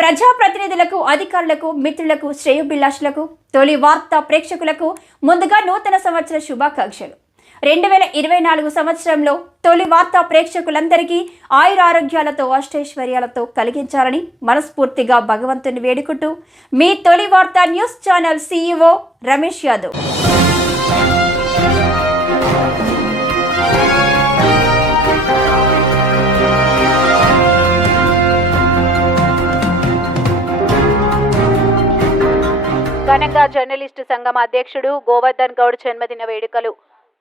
ప్రజాప్రతినిధులకు, అధికారులకు, మిత్రులకు, శ్రేయోభిలాషులకు, తొలి వార్త ప్రేక్షకులకు ముందుగా నూతన సంవత్సర శుభాకాంక్షలు. 2024 సంవత్సరంలో తొలి వార్త ప్రేక్షకులందరికీ ఆయురారోగ్యాలతో, అష్టైశ్వర్యాలతో కలిగించాలని మనస్ఫూర్తిగా భగవంతుని వేడుకుంటూ మీ తొలి వార్త news channel CEO Ramesh Yadav. ఘనంగా జర్నలిస్టు సంఘం అధ్యక్షుడు గోవర్ధన్ గౌడ్ జన్మదిన వేడుకలు.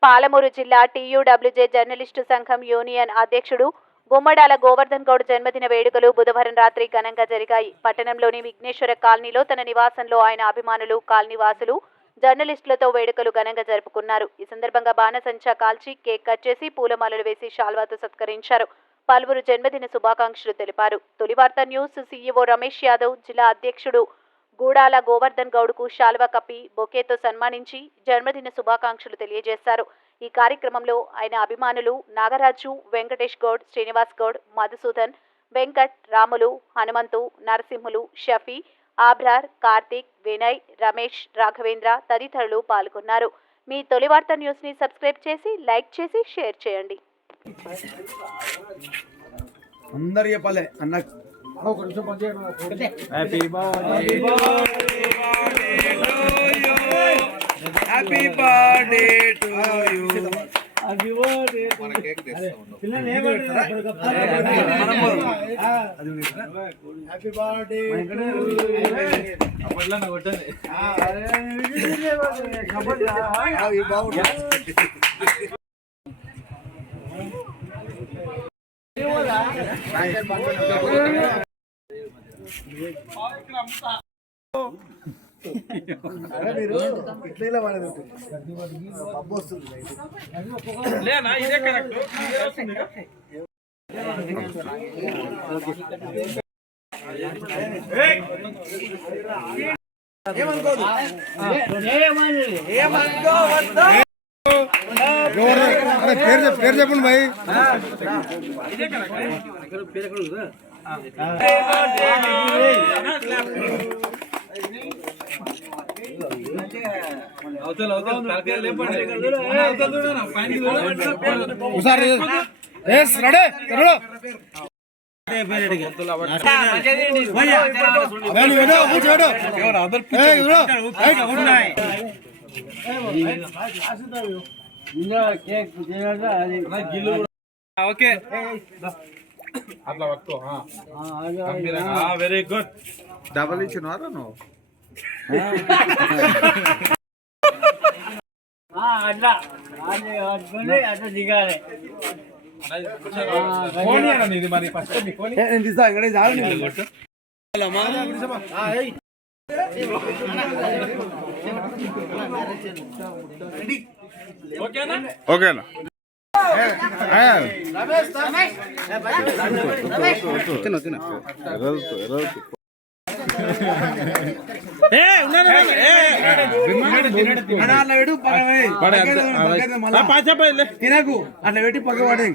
పాలమూరు జిల్లా TUWJ జర్నలిస్టు సంఘం యూనియన్ అధ్యక్షుడు గుమ్మడాల గోవర్ధన్ గౌడ్ జన్మదిన వేడుకలు బుధవారం రాత్రి ఘనంగా జరిగాయి. పట్టణంలోని విఘ్నేశ్వర కాలనీలో తన నివాసంలో ఆయన అభిమానులు, కాలనీవాసులు, జర్నలిస్టులతో వేడుకలు ఘనంగా జరుపుకున్నారు. ఈ సందర్భంగా బాణసంచా కాల్చి, కేక్ కట్ చేసి, పూలమాలలు వేసి షాల్వాతో సత్కరించారు. పలువురు జన్మదిన శుభాకాంక్షలు తెలిపారు. తొలి వార్త న్యూస్ CEO రమేష్ యాదవ్, జిల్లా అధ్యక్షుడు గూడాల గోవర్ధన్ గౌడ్కు శాల్వా కప్పి బొకేతో సన్మానించి జన్మదిన శుభాకాంక్షలు తెలియజేశారు. ఈ కార్యక్రమంలో ఆయన అభిమానులు నాగరాజు, వెంకటేష్ గౌడ్, శ్రీనివాస్ గౌడ్, మధుసూదన్, వెంకట్, రాములు, హనుమంతు, నరసింహులు, షఫీ, ఆబ్రార్, కార్తీక్, వినయ్, రమేష్, రాఘవేంద్ర తదితరులు పాల్గొన్నారు. మీ తొలి వార్త న్యూస్ ని సబ్స్క్రైబ్ చేసి, లైక్ చేసి, షేర్ చేయండి. Happy birthday to you. Happy birthday. మన కేక్ తెస్తాను. Happy birthday. అప్పట్లా నా కొట్టండి. అరే బాగుంది. ఇట్లా పడదు లేనా ఇదే కరెక్ట్ పేరు చెప్పండి భాయ్. ఓకే అట్లా పట్టుకో. Very good. డబల్ ఇచ్చినారా నువ్వు? అట్లా అట్లా దిగాలి. ఇది మరి ఫస్ట్ ఓకేనా? తినకు అట్లా పెట్టి పక్క పడే.